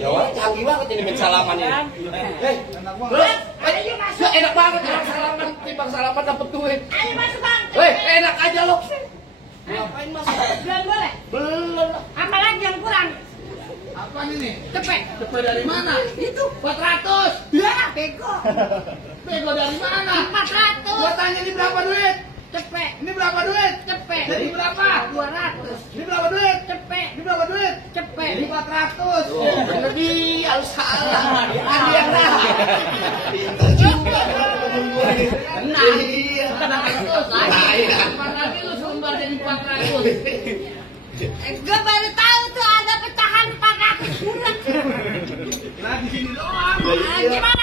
Jawab canggih banget ini salaman ini. Hei, enak banget orang salaman, timbang salaman dapat duit. Ayo masuk bang. Hei, enak aja lo. Ngapain masuk? Belum boleh. Belum. Apalagi yang kurang? Apaan ini? Cepet. Cepet dari mana? Itu 400. ya bego. Bego dari mana? 400. Gua tanya ini berapa duit? Cepet. Ini berapa duit? Cepet. Ini berapa? 200. Ini berapa duit? Cepet. Ini berapa duit? Cepet. Ini 400. Oh, bener dia, lu salah. Dia yang dah. Pintar juga temen gue ini. Tenang. Iya. Tenang. 400 lagi lu sumber jadi 400. Gue baru tahu tuh ada pecahan 400 bulat. Nah di sini doang. Gimana?